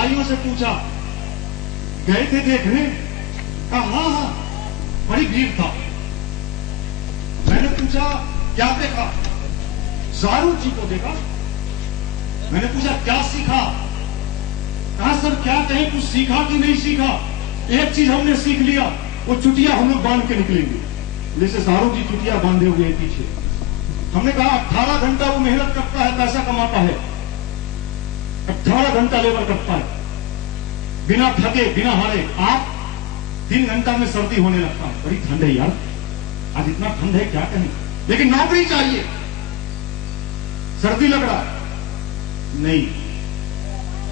भाइयों से पूछा, गए थे देखने? कहा हाँ हाँ, बड़ी भीड़ था। मैंने पूछा क्या देखा? ज़ारू जी को देखा। मैंने पूछा क्या सीखा? कहा सर क्या कहें, कुछ सीखा कि नहीं सीखा? एक चीज हमने सीख लिया, वो चुटिया हम लोग बांध के निकलेंगे, जैसे ज़ारू जी चुटिया बांधे हुए हैं पीछे। हमने कहा 18 घंटा वो मेहनत करता है, पैसा कमाता है, 18 घंटा लेबर करता है, बिना थके बिना हारे। आप 3 घंटा में सर्दी होने लगता है, बड़ी ठंड है यार, आज इतना ठंड है क्या कहें, लेकिन नौकरी चाहिए, सर्दी लग रहा है। नहीं,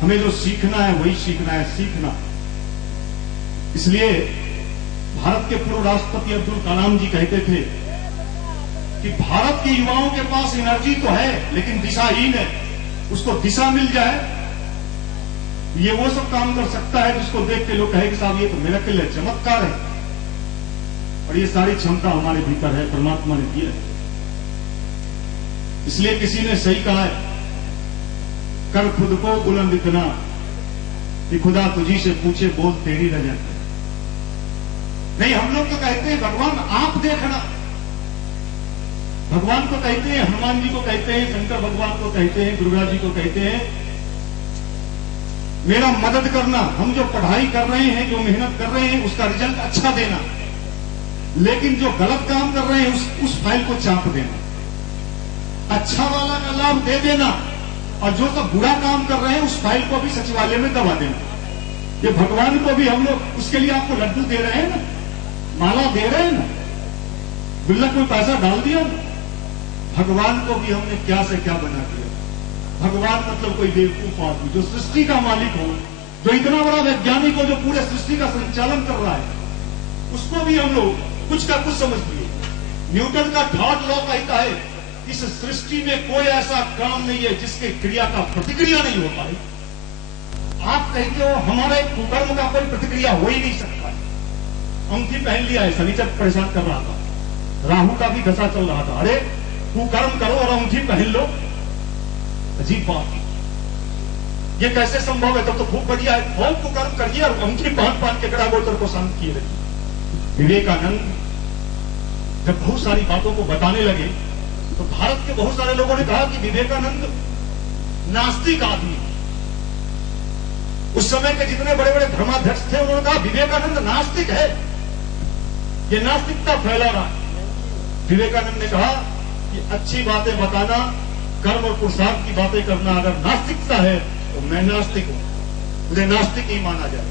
हमें जो सीखना है वही सीखना है, सीखना। इसलिए भारत के पूर्व राष्ट्रपति अब्दुल कलाम जी कहते थे कि भारत के युवाओं के पास एनर्जी तो है लेकिन दिशाहीन है, उसको दिशा मिल जाए, ये वो सब काम कर सकता है जिसको देख के लोग कहे कि साहब ये तो मिरेकल है, चमत्कार है। और ये सारी क्षमता हमारे भीतर है, परमात्मा ने दी है। इसलिए किसी ने सही कहा है, कर खुद को बुलंद इतना कि खुदा तुझी से पूछे बोल तेरी रजन। नहीं, हम लोग तो कहते हैं भगवान आप देखना, भगवान को कहते हैं, हनुमान जी को कहते हैं, शंकर भगवान को कहते हैं, दुर्गा जी को कहते हैं मेरा मदद करना, हम जो पढ़ाई कर रहे हैं, जो मेहनत कर रहे हैं, उसका रिजल्ट अच्छा देना, लेकिन जो गलत काम कर रहे हैं उस फाइल को चाप देना, अच्छा वाला का लाभ दे देना, और जो सब बुरा काम कर रहे हैं उस फाइल को भी सचिवालय में दबा देना। ये भगवान को भी हम लोग, उसके लिए आपको लड्डू दे रहे हैं ना, माला दे रहे हैं ना, गुल्लक में पैसा डाल दिया ना। भगवान को भी हमने क्या से क्या बना दिया। भगवान मतलब कोई बेवकूफ आदमी जो सृष्टि का मालिक हो, जो इतना बड़ा वैज्ञानिक हो, जो पूरे सृष्टि का संचालन कर रहा है, उसको भी हम लोग कुछ का कुछ समझ लिए। न्यूटन का थर्ड लॉ कहता है इस सृष्टि में कोई ऐसा काम नहीं है जिसके क्रिया का प्रतिक्रिया नहीं होता है। आप कहते हो हमारे कुकर्म का कोई प्रतिक्रिया हो ही नहीं सकता है। अंगूठी पहन लिया है, शनिचर परेशान कर रहा था, राहु का भी दशा चल रहा था, अरे कुकर्म करो और अंगूठी पहन लो, अजीब बात, ये कैसे संभव है? तब तो खूब बढ़िया है, बहुत कुकर्म करिए और अंगूठी बांध के गड़ा गोचर को शांत किए रखिए। विवेकानंद जब बहुत सारी बातों को बताने लगे तो भारत के बहुत सारे लोगों ने कहा कि विवेकानंद नास्तिक आदमी। उस समय के जितने बड़े बड़े धर्माध्यक्ष थे उन्होंने कहा विवेकानंद नास्तिक है, ये नास्तिकता फैला रहा है। विवेकानंद ने कहा कि अच्छी बातें बताना, कर्म और पुरुषार्थ की बातें करना अगर नास्तिकता है तो मैं नास्तिक हूं, मुझे नास्तिक ही माना जाए।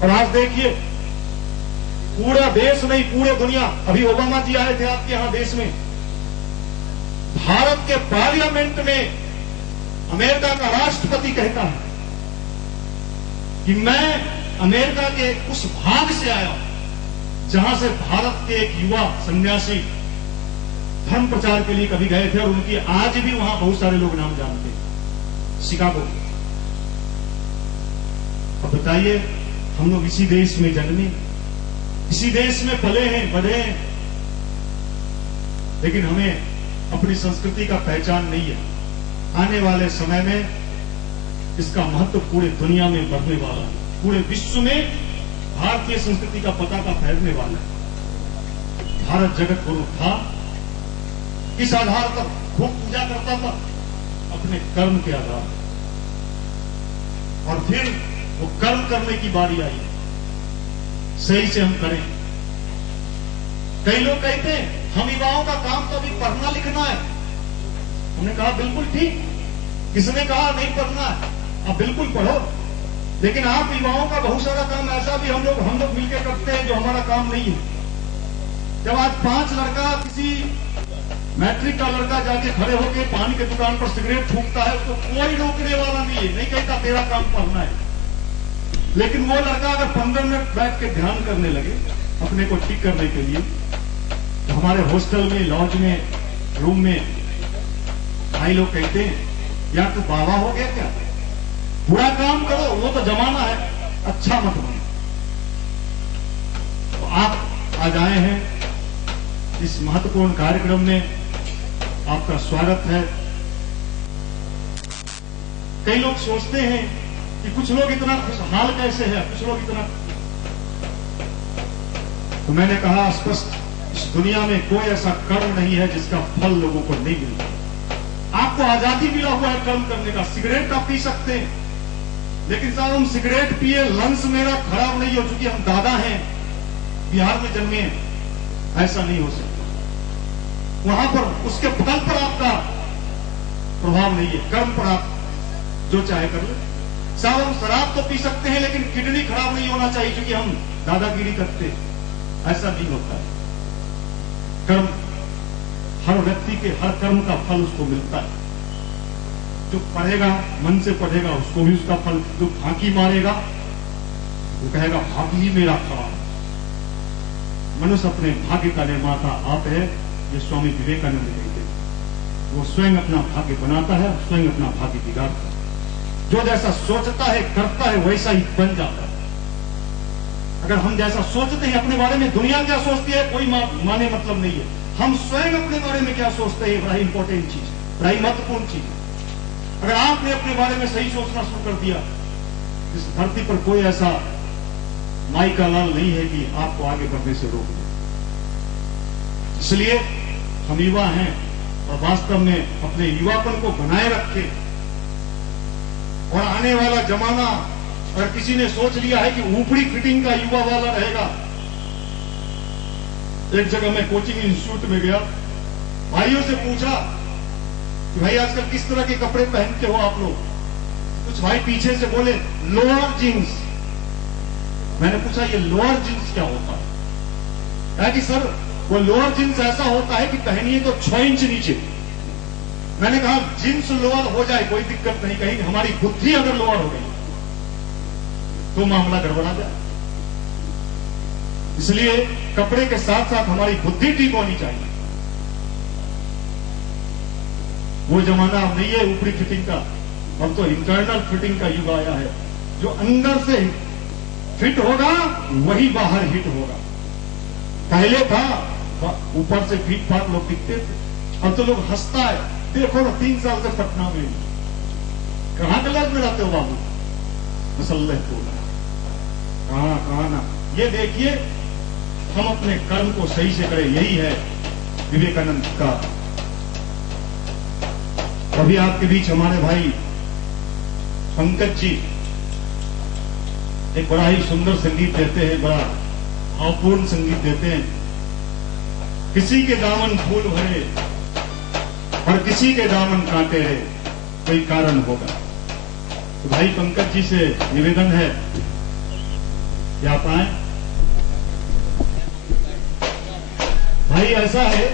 और आज देखिए पूरा देश नहीं, पूरे दुनिया, अभी ओबामा जी आए थे आपके यहां देश में, भारत के पार्लियामेंट में अमेरिका का राष्ट्रपति कहता है कि मैं अमेरिका के उस भाग से आया जहां से भारत के एक युवा सन्यासी धर्म प्रचार के लिए कभी गए थे, और उनकी आज भी वहां बहुत सारे लोग नाम जानते हैं, शिकागो। अब बताइए, हम लोग इसी देश में जन्मे, इसी देश में पले हैं, बढ़े हैं, लेकिन हमें अपनी संस्कृति का पहचान नहीं है। आने वाले समय में इसका महत्व पूरे दुनिया में बढ़ने वाला है, पूरे विश्व में भारतीय संस्कृति का पताका फहरने वाला है। भारत जगत गुरु था, किस आधार पर खूब पूजा करता था? अपने कर्म के आधार पर। और फिर वो कर्म करने की बारी आई, सही से हम करें। कई लोग कहते हैं हम युवाओं का काम तो अभी पढ़ना लिखना है। हमने कहा बिल्कुल ठीक, किसने कहा नहीं पढ़ना है? आप बिल्कुल पढ़ो, लेकिन आप युवाओं का बहुत सारा काम ऐसा भी हम लोग मिलकर करते हैं जो हमारा काम नहीं है। जब आज 5 लड़का, किसी मैट्रिक का लड़का जाके खड़े होकर पानी की दुकान पर सिगरेट फूंकता है, उसको कोई रोकने वाला नहीं है, नहीं कहता तेरा काम पढ़ना है। लेकिन वो लड़का अगर 15 मिनट बैठ के ध्यान करने लगे अपने को ठीक करने के लिए, तो हमारे हॉस्टल में, लॉज में, रूम में भाई लोग कहते हैं यार तू बाबा हो गया क्या, बुरा काम करो, वो तो जमाना है, अच्छा मत बनो। तो आप आज आए हैं इस महत्वपूर्ण कार्यक्रम में, आपका स्वागत है। कई लोग सोचते हैं कि कुछ लोग इतना खुशहाल कैसे है, कुछ लोग इतना। तो मैंने कहा स्पष्ट, इस दुनिया में कोई ऐसा कर्म नहीं है जिसका फल लोगों को नहीं मिलता। आपको आजादी मिला हुआ है कर्म करने का। सिगरेट आप पी सकते हैं, लेकिन साहब हम सिगरेट पिए, लंग्स मेरा खराब नहीं हो चुकी, हम दादा हैं, बिहार में जन्मे हैं, ऐसा नहीं हो सकता। वहां पर उसके फल पर आपका प्रभाव नहीं है, कर्म पर आप जो चाहे कर ले। साहब हम शराब तो पी सकते हैं, लेकिन किडनी खराब नहीं होना चाहिए क्योंकि हम दादागिरी करते हैं, ऐसा नहीं होता है। कर्म, हर व्यक्ति के हर कर्म का फल उसको मिलता है। जो पढ़ेगा, मन से पढ़ेगा, उसको भी उसका फल। जो फांकी मारेगा वो कहेगा भाग्य ही मेरा खड़ा है। मनुष्य अपने भाग्य का निर्माता आप है, ये स्वामी विवेकानंद कहते हैं। वो स्वयं अपना भाग्य बनाता है, स्वयं अपना भाग्य बिगाड़ता है। जो जैसा सोचता है करता है वैसा ही बन जाता है। अगर हम जैसा सोचते हैं अपने बारे में, दुनिया क्या सोचती है कोई माने मतलब नहीं है। हम स्वयं अपने बारे में क्या सोचते हैं, बड़ा इंपॉर्टेंट चीज, बड़ा महत्वपूर्ण चीज। अगर आपने अपने बारे में सही सोचना शुरू कर दिया, इस धरती पर कोई ऐसा माई का लाल नहीं है कि आपको आगे बढ़ने से रोक दे। इसलिए हम युवा हैं और वास्तव में अपने युवापन को बनाए रखें। और आने वाला जमाना, अगर किसी ने सोच लिया है कि ऊपरी फिटिंग का युवा वाला रहेगा। एक जगह मैं कोचिंग इंस्टीट्यूट में गया, भाइयों से पूछा कि भाई आजकल किस तरह के कपड़े पहनते हो आप लोग। कुछ भाई पीछे से बोले लोअर जींस। मैंने पूछा ये लोअर जींस क्या होता है? कहा कि सर वो लोअर जींस ऐसा होता है कि पहनिए तो 6 इंच नीचे। मैंने कहा जींस लोअर हो जाए कोई दिक्कत नहीं, कहीं हमारी बुद्धि अगर लोअर हो गई तो मामला गड़बड़ा जाए। इसलिए कपड़े के साथ साथ हमारी बुद्धि ठीक होनी चाहिए। वो जमाना अब नहीं है ऊपरी फिटिंग का, अब तो इंटरनल फिटिंग का युग आया है। जो अंदर से फिट होगा वही बाहर हिट होगा। पहले था ऊपर से फिट फाट लोग दिखते थे, अब तो लोग हंसता है। देखो ना 3 साल से पटना में, कहां क्लास में रहते हो बाबू? मसल्ले कहां ना। ये देखिए हम अपने कर्म को सही से करें, यही है विवेकानंद का। अभी आपके बीच हमारे भाई पंकज जी एक बड़ा ही सुंदर संगीत देते हैं, बड़ा भावपूर्ण संगीत देते हैं। किसी के दामन फूल भरे और किसी के दामन कांटे रहे, कोई कारण होगा। तो भाई पंकज जी से निवेदन है कि आप आए। भाई ऐसा है